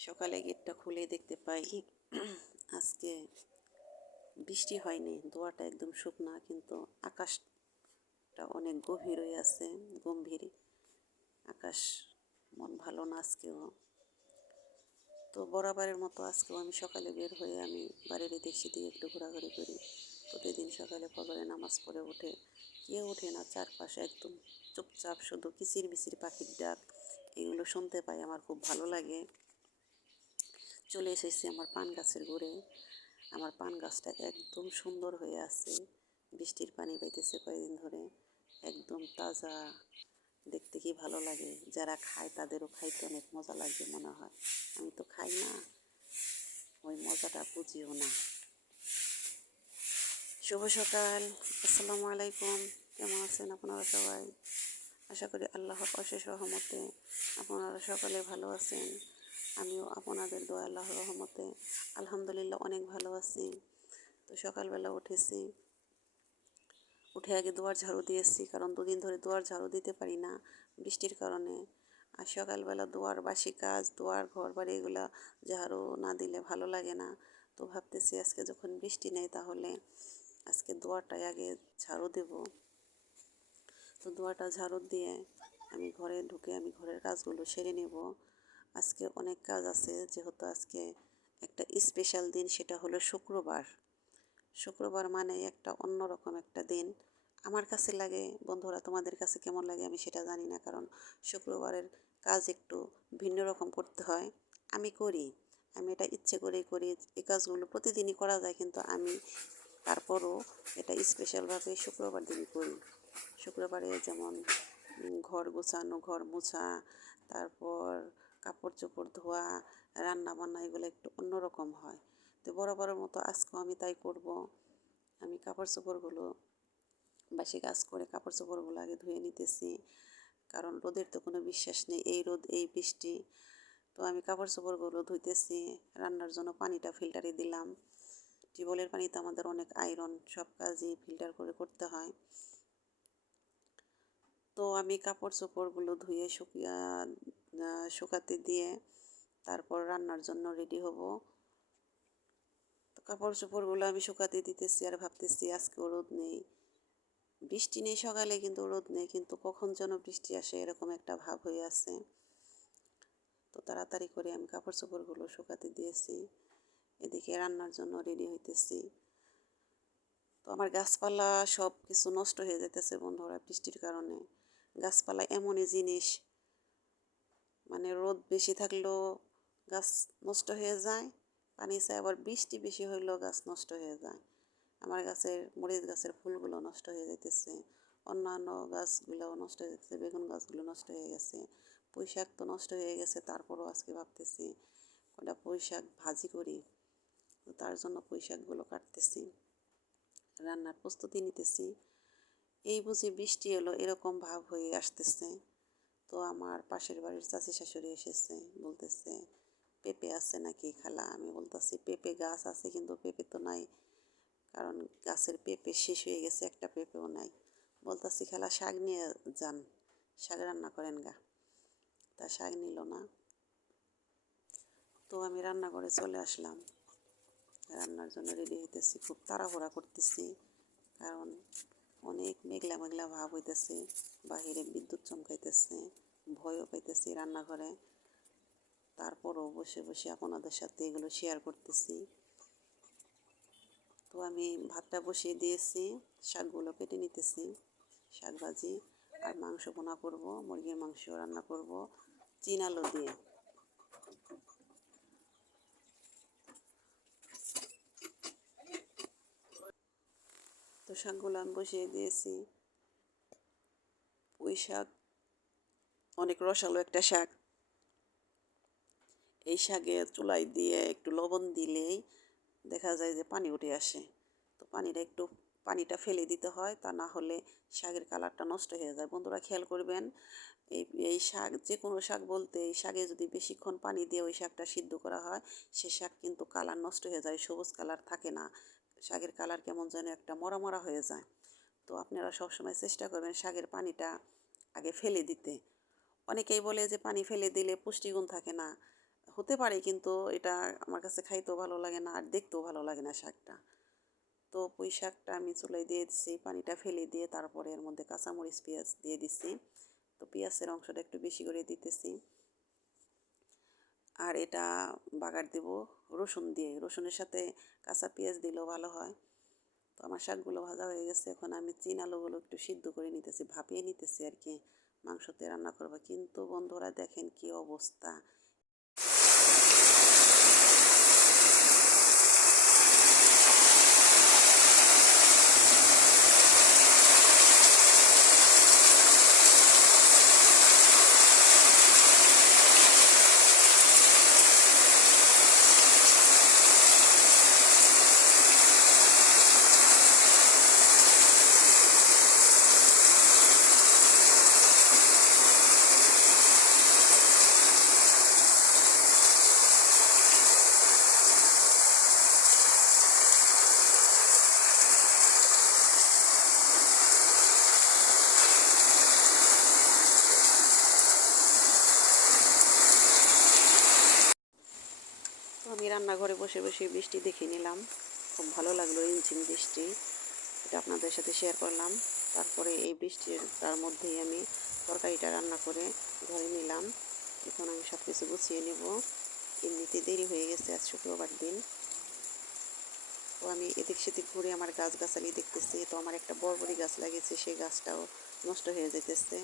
সকালে গেটটা খুলে দেখতে পাই, আজকে বৃষ্টি হয়নি দোয়াটা একদম শুকনা, কিন্তু আকাশটা অনেক গভীর হয়ে আছে, গম্ভীর। আকাশ মন ভালো না আজকেও। তো বরাবরের মতো আজকেও আমি সকালে বের হয়ে আমি বাড়ির দেশি দিয়ে একটু ঘোরাঘুরি করি। প্রতিদিন সকালে ফজরে নামাজ পড়ে উঠে, কেউ ওঠে না, চারপাশে একদম চুপচাপ, শুধু কিচির মিচির পাখির ডাক, এগুলো শুনতে পাই, আমার খুব ভালো লাগে। চলে এসেছি আমার পান গাছের গোড়ে। আমার পান গাছটা একদম সুন্দর হয়ে আছে। বৃষ্টির পানি পাইতেছে কয়েকদিন ধরে। একদম তাজা। দেখতে কি ভালো লাগে? যারা খায় তাদেরও খাইতে অনেক মজা লাগে মনে হয়। আমি তো খাই না। ওই মজাটা বুঝিও না। শুভ সকাল। আসসালামু আলাইকুম। কেমন আছেন আপনারা সবাই? আশা করি আল্লাহ অশেষ রহমতে আপনারা সকলে ভালো আছেন। আমিও আপনাদের দোয়া আল্লাহর রহমতে আলহামদুলিল্লাহ অনেক ভালো আছি। তো সকালবেলা উঠেছি। উঠে আগে দুয়ার ঝাড়ু দিয়েছি কারণ দুদিন ধরে দুয়ার ঝাড়ু দিতে পারি না বৃষ্টির কারণে। আর সকালবেলা দুয়ার বাসি কাজ, দুয়ার ঘর বাড়ি এগুলো ঝাড়ু না দিলে ভালো লাগে না। তো ভাবতেছি আজকে যখন বৃষ্টি নেই তাহলে আজকে দুয়ারটাই আগে ঝাড়ু দেব। তো দুয়ারটা ঝাড়ু দিয়ে আমি ঘরে ঢুকে আমি ঘরের কাজগুলো সেরে নেব। আজকে অনেক কাজ আছে, যেহেতু আজকে একটা স্পেশাল দিন, সেটা হলো শুক্রবার। শুক্রবার মানে একটা অন্যরকম একটা দিন। আমার কাছে লাগে, বন্ধুরা, তোমাদের কাছে কেমন লাগে আমি সেটা জানি না, কারণ শুক্রবারের কাজ একটু ভিন্ন রকম করতে হয়। আমি করি, আমি এটা ইচ্ছে করেই করি, এই কাজগুলো প্রতিদিনই করা যায়, কিন্তু আমি তারপরও এটা স্পেশালভাবে শুক্রবার দিনই করি। শুক্রবারে যেমন ঘর গোছানো, ঘর মোছা, তারপর কাপড় চোপড় ধোয়া রান্না বান্না এগুলো একটু অন্যরকম হয়। তো বরাবরের মতো আজকেও আমি তাই করব। আমি কাপড় চোপড়গুলো বাসি কাজ করে কাপড় চোপড়গুলো আগে ধুয়ে নিতেছি। কারণ রোদের তো কোনো বিশ্বাস নেই, এই রোদ, এই বৃষ্টি। তো আমি কাপড় চোপড়গুলো ধুইতেছি, রান্নার জন্য পানিটা ফিল্টারে দিলাম। টিউবওয়েলের পানিতে আমাদের অনেক আয়রন, সব কাজই ফিল্টার করে করতে হয়। তো আমি কাপড় চোপড়গুলো ধুয়ে শুকিয়ে শুকাতে দিয়ে তারপর রান্নার জন্য রেডি হব। তো কাপড় চোপড়গুলো আমি শুকাতে দিতেছি আর ভাবতেছি আজকেও রোদ নেই। বৃষ্টি নেই সকালে কিন্তু রোদ নেই, কিন্তু কখন যেন বৃষ্টি আসে এরকম একটা ভাব হয়ে আছে। তো তাড়াতাড়ি করে আমি কাপড় চোপড়গুলো শুকাতে দিয়েছি। এদিকে রান্নার জন্য রেডি হইতেছি। তো আমার গাছপালা সব কিছু নষ্ট হয়ে যেতেছে বন্ধুরা বৃষ্টির কারণে। গাছপালা এমনই জিনিস। মানে রোদ বেশি থাকলেও গাছ নষ্ট হয়ে যায়, পানি চাই আবার বৃষ্টি বেশি হইলেও গাছ নষ্ট হয়ে যায়। আমার গাছের, মরিচ গাছের ফুলগুলো নষ্ট হয়ে যেতেছে অন্যান্য গাছগুলোও নষ্ট হয়ে যেতেছে বেগুন গাছগুলো নষ্ট হয়ে গেছে পুঁই শাক তো নষ্ট হয়ে গেছে, তারপরও আজকে ভাবতেছি কটা পুঁই শাক ভাজি করি। তার জন্য পুঁই শাকগুলো কাটতেছি, রান্নার প্রস্তুতি নিতেছি। এই বুঝি বৃষ্টি এলো, এরকম ভাব হয়ে আসতেছে। তো আমার পাশের বাড়ির চাচি শাশুড়ি এসেছে, বলতেছে, পেঁপে আছে নাকি খালা? আমি বলতেছি, পেঁপে গাছ আছে কিন্তু পেঁপে তো নাই, কারণ গাছের পেঁপে শেষ হয়ে গেছে, একটা পেঁপেও নাই। বলতেছি, খালা, শাক নিয়ে যান, শাক রান্না করেন গা। তা শাক নিল না। তো আমি রান্না করে চলে আসলাম। রান্নার জন্য রেডি হইতেছি, খুব তাড়াহুড়া করতেছি, কারণ অনেক মেঘলা মেঘলা ভাব হইতেছে, বাহিরে বিদ্যুৎ চমকাইতেছে, ভয়ও পাইতেছি রান্নাঘরে। তারপরও বসে বসে আপনাদের সাথে এগুলো শেয়ার করতেছি। তো আমি ভাতটা বসিয়ে দিয়েছি, শাকগুলো কেটে নিতেছি, শাক ভাজি আর মাংস বোনা করব, মুরগির মাংস রান্না করব, চিন আলু দিয়ে। তো আমি বসিয়ে দিয়েছি। পুঁই শাক, অনেক রসালো একটা শাক। এই শাকে চুলাই দিয়ে একটু লবণ দিলেই দেখা যায় যে পানি উঠে আসে। তো পানিটা একটু, পানিটা ফেলে দিতে হয়, তা না হলে শাকের কালারটা নষ্ট হয়ে যায়। বন্ধুরা খেয়াল করবেন, এই এই শাক যে কোনো শাক বলতে এই শাকে যদি বেশিক্ষণ পানি দিয়ে ওই শাকটা সিদ্ধ করা হয়, সে শাক কিন্তু কালার নষ্ট হয়ে যায়, সবুজ কালার থাকে না। শাকের কালার কেমন যেন একটা মরা মরা হয়ে যায়। তো আপনারা সবসময় চেষ্টা করবেন শাকের পানিটা আগে ফেলে দিতে। অনেকেই বলে যে পানি ফেলে দিলে পুষ্টিগুণ থাকে না। হতে পারে কিন্তু এটা আমার কাছে খাইতেও ভালো লাগে না আর দেখতেও ভালো লাগে না শাকটা। তো পুঁই শাকটা আমি চুলায় দিয়ে দিচ্ছি পানিটা ফেলে দিয়ে তারপরে এর মধ্যে কাঁচামরিচ, পেঁয়াজ দিয়ে দিচ্ছি তো পেঁয়াজের অংশটা একটু বেশি করে দিতেছি। আর এটা বাগার দেব, রসুন দিয়ে। রসুনের সাথে কাঁচা পেঁয়াজ দিলেও ভালো হয়। তো আমার শাকগুলো ভাজা হয়ে গেছে, এখন আমি চিন আলুগুলো একটু সিদ্ধ করে নিতেছি, ভাপিয়ে নিতেছি আর কি। মাংসতে রান্না করব, কিন্তু বন্ধুরা দেখেন কি অবস্থা। রান্নাঘরে বসে বসে বৃষ্টি দেখে নিলাম। খুব ভালো লাগল ইঞ্চিন বৃষ্টি। এটা আপনাদের সাথে শেয়ার করলাম। তারপরে এই বৃষ্টির, তার মধ্যেই আমি তরকারিটা রান্না করে ঘরে নিলাম। এখন আমি সব কিছু গুছিয়ে নেব। এমনিতে দেরি হয়ে গেছে আজ শুক্রবার দিন। তো আমি এদিক সেদিক ঘুরে আমার গাছগাছালি দেখতেছি। তো আমার একটা বড়বড়ি গাছ লাগিয়েছে, সেই গাছটাও নষ্ট হয়ে যেতেছে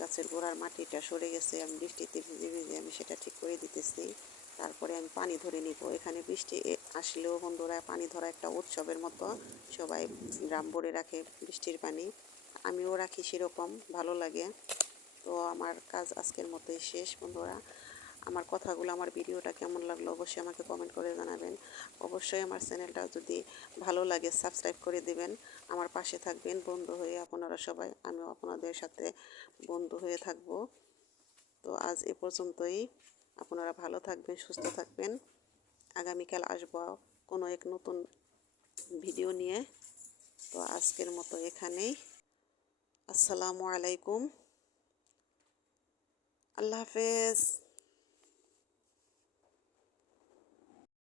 গাছের গোড়ার মাটিটা সরে গেছে। আমি বৃষ্টিতে ভিজে ভিজে আমি সেটা ঠিক করে দিতেছি। তারপরে আমি পানি ধরে নিব। এখানে বৃষ্টি আসলেও বন্ধুরা পানি ধরা একটা উৎসবের মতো। সবাই ড্রাম ভরে রাখে বৃষ্টির পানি। আমিও রাখি সেরকম, ভালো লাগে। তো আমার কাজ আজকের মতোই শেষ বন্ধুরা। আমার কথাগুলো, আমার ভিডিওটা কেমন লাগল অবশ্যই আমাকে কমেন্ট করে জানাবেন। অবশ্যই আমার চ্যানেলটা যদি ভালো লাগে সাবস্ক্রাইব করে দেবেন। আমার পাশে থাকবেন বন্ধু হয়ে আপনারা সবাই। আমিও আপনাদের সাথে বন্ধু হয়ে থাকব। তো আজ এ পর্যন্তই। আপনারা ভালো থাকবেন, সুস্থ থাকবেন। আগামীকাল আসব কোনো এক নতুন ভিডিও নিয়ে। তো আজকের মতো এখানেই। আসসালামু আলাইকুম। আল্লাহ হাফেজ।